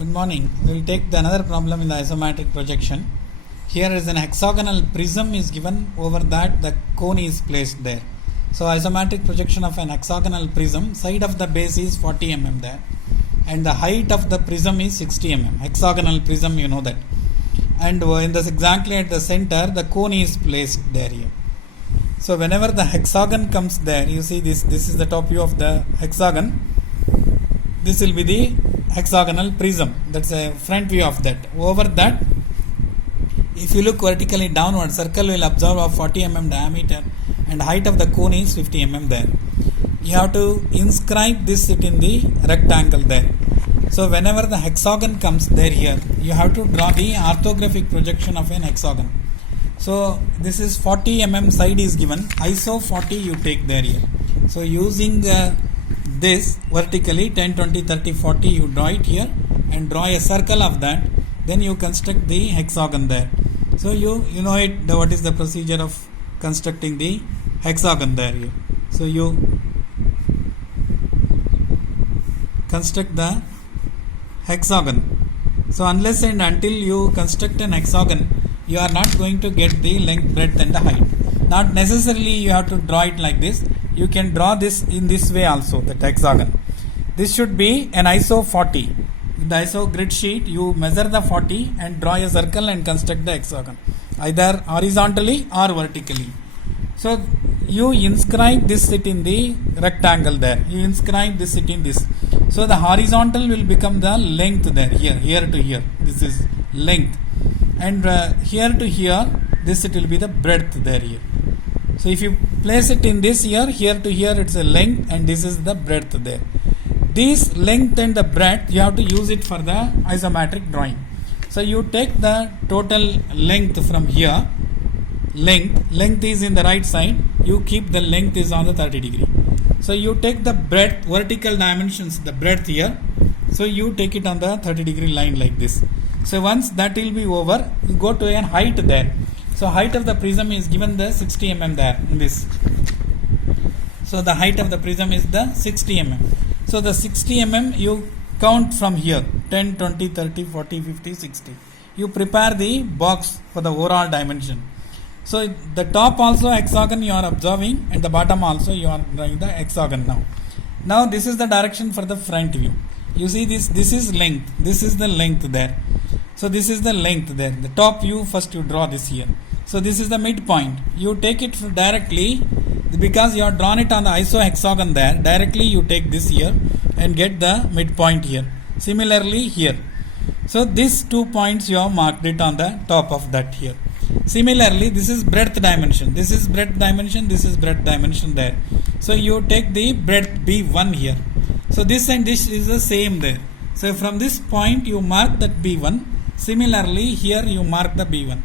Good morning. We will take another problem in the isometric projection. Here is an hexagonal prism is given, over that the cone is placed there. So isometric projection of an hexagonal prism, side of the base is 40 mm there, and the height of the prism is 60 mm. Hexagonal prism, you know that. And in this exactly at the center, the cone is placed there here. So whenever the hexagon comes there, you see this is the top view of the hexagon. This will be the hexagonal prism. That's a front view of that. Over that, if you look vertically downward, circle will absorb of 40 mm diameter, and height of the cone is 50 mm there. You have to inscribe this it in the rectangle there. So whenever the hexagon comes there here, you have to draw the orthographic projection of an hexagon. So this is 40 mm side is given, ISO 40 you take there here. So using this vertically 10, 20, 30, 40 you draw it here and draw a circle of that, then you construct the hexagon there. So you know it, what is the procedure of constructing the hexagon there here. So you construct the hexagon. So unless and until you construct an hexagon, you are not going to get the length, breadth and the height. Not necessarily you have to draw it like this. You can draw this in this way also, that hexagon. This should be an ISO 40. In the ISO grid sheet, you measure the 40 and draw a circle and construct the hexagon, either horizontally or vertically. So you inscribe this it in the rectangle there. You inscribe this it in this. So the horizontal will become the length there, here to here. This is length. And here to here, this it will be the breadth there here. So if you place it in this here to here, it's a length, and this is the breadth there. This length and the breadth, you have to use it for the isometric drawing. So you take the total length from here. Length is in the right side. You keep the length is on the 30 degree. So you take the breadth, vertical dimensions, the breadth here. So you take it on the 30 degree line like this. So once that will be over, you go to a height there. So height of the prism is given the 60 mm there in this. So the height of the prism is the 60 mm. So the 60 mm you count from here, 10, 20, 30, 40, 50, 60. You prepare the box for the overall dimension. So the top also hexagon you are observing, and the bottom also you are drawing the hexagon now. Now this is the direction for the front view. You see this is length. This is the length there. So this is the length there. The top view first you draw this here. So this is the midpoint. You take it directly, because you have drawn it on the ISO hexagon there. Directly you take this here and get the midpoint here. Similarly here. So these 2 points you have marked it on the top of that here. Similarly, this is breadth dimension. This is breadth dimension. This is breadth dimension there. So you take the breadth B1 here. So this and this is the same there. So from this point you mark that B1. Similarly here you mark the B1.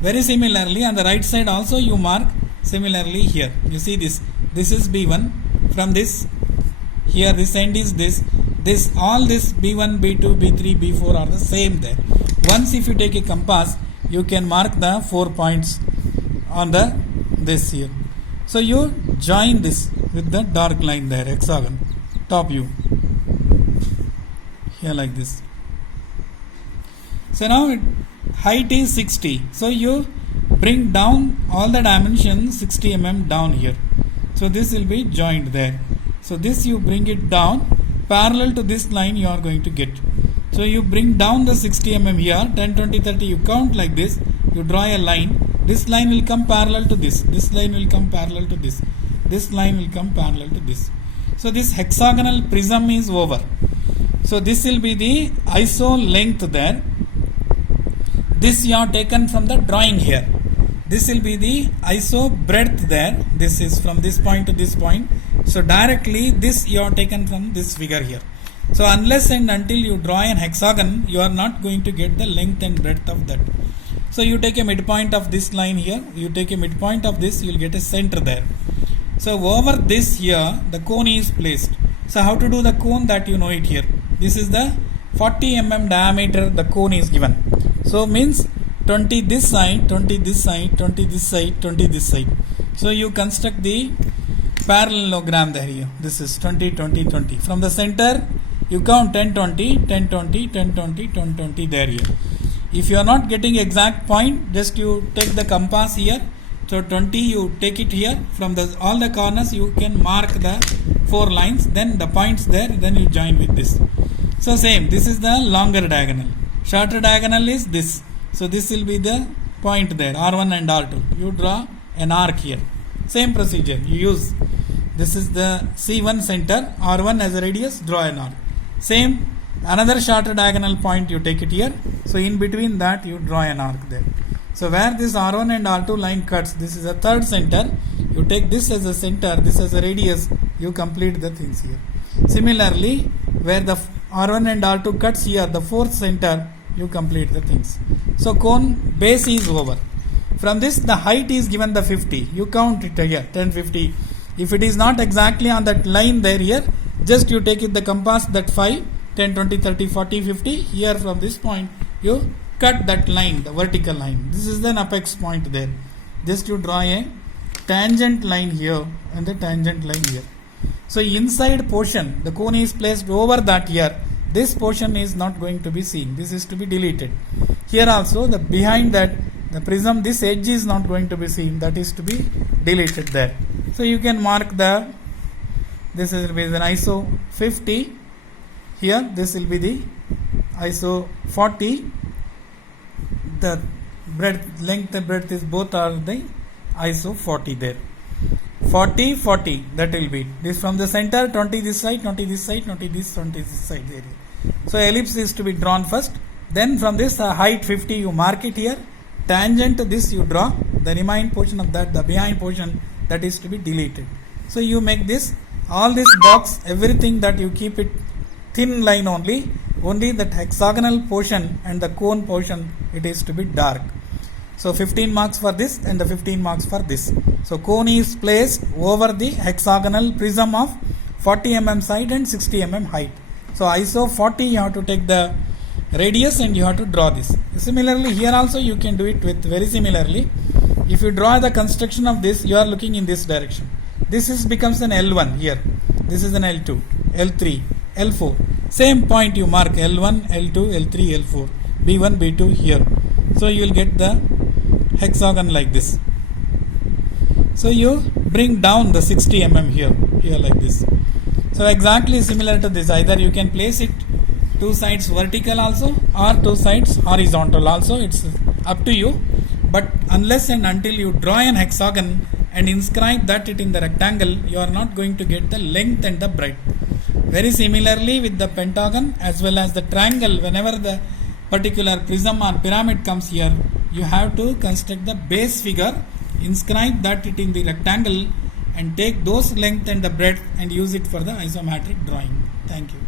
Very similarly on the right side also you mark similarly here. You see this. This is B1. From this here, this end is this. All this B1, B2, B3, B4 are the same there. Once if you take a compass, you can mark the 4 points on the this here. So you join this with the dark line there, hexagon, top view. Here like this. So now height is 60. So you bring down all the dimensions 60 mm down here. So this will be joined there. So this you bring it down parallel to this line you are going to get. So you bring down the 60 mm here, 10, 20, 30, you count like this, you draw a line. This line will come parallel to this. This line will come parallel to this. This line will come parallel to this. So this hexagonal prism is over. So this will be the ISO length there. This you have taken from the drawing here. This will be the ISO breadth there. This is from this point to this point. So directly this you have taken from this figure here. So unless and until you draw an hexagon, you are not going to get the length and breadth of that. So you take a midpoint of this line here. You take a midpoint of this, you will get a center there. So over this here, the cone is placed. So how to do the cone, that you know it here. This is the 40 mm diameter the cone is given. So means 20 this side, 20 this side, 20 this side, 20 this side. So you construct the parallelogram there here. This is 20, 20, 20. From the center you count 10, 20, 10, 20, 10, 20, 10, 20 there here. If you are not getting exact point, just you take the compass here. So 20 you take it here. From all the corners you can mark the 4 lines. Then the points there. Then you join with this. So same. This is the longer diagonal. Shorter diagonal is this. So this will be the point there. R1 and R2. You draw an arc here. Same procedure. You use. This is the C1 center. R1 as a radius. Draw an arc. Same. Another shorter diagonal point you take it here. So in between that you draw an arc there. So where this R1 and R2 line cuts, this is a third center. You take this as a center, this as a radius, you complete the things here. Similarly, where the R1 and R2 cuts here, the fourth center, you complete the things. So cone base is over. From this, the height is given the 50. You count it here, 10, 50. If it is not exactly on that line there here, just you take it the compass that 5, 10, 20, 30, 40, 50. Here from this point, you cut that line, the vertical line. This is an apex point there. Just you draw a tangent line here and the tangent line here. So inside portion, the cone is placed over that here. This portion is not going to be seen. This is to be deleted. Here also, the behind that, the prism, this edge is not going to be seen. That is to be deleted there. So you can mark the, this will be an ISO 50. Here, this will be the ISO 40. The breadth, length and breadth is both are the ISO 40 there. 40, 40, that will be. This from the center, 20 this side, 20 this side, 20 this, 20 this side area. So ellipse is to be drawn first. Then from this height 50, you mark it here. Tangent to this you draw. The remaining portion of that, the behind portion, that is to be deleted. So you make this, all this box, everything that you keep it thin line only that hexagonal portion and the cone portion, it is to be dark. So 15 marks for this and the 15 marks for this. So cone is placed over the hexagonal prism of 40 mm side and 60 mm height. So ISO 40 you have to take the radius and you have to draw this. Similarly here also you can do it with very similarly. If you draw the construction of this, you are looking in this direction. This is becomes an L1 here. This is an L2, L3, L4. Same point you mark L1, L2, L3, L4, B1, B2 here. So you will get the hexagon like this. So you bring down the 60 mm here like this. So exactly similar to this, either you can place it 2 sides vertical also or 2 sides horizontal also, it's up to you. But unless and until you draw an hexagon and inscribe that it in the rectangle, you are not going to get the length and the breadth. Very similarly with the pentagon as well as the triangle, whenever the particular prism or pyramid comes here, you have to construct the base figure, inscribe that it in the rectangle and take those length and the breadth and use it for the isometric drawing. Thank you.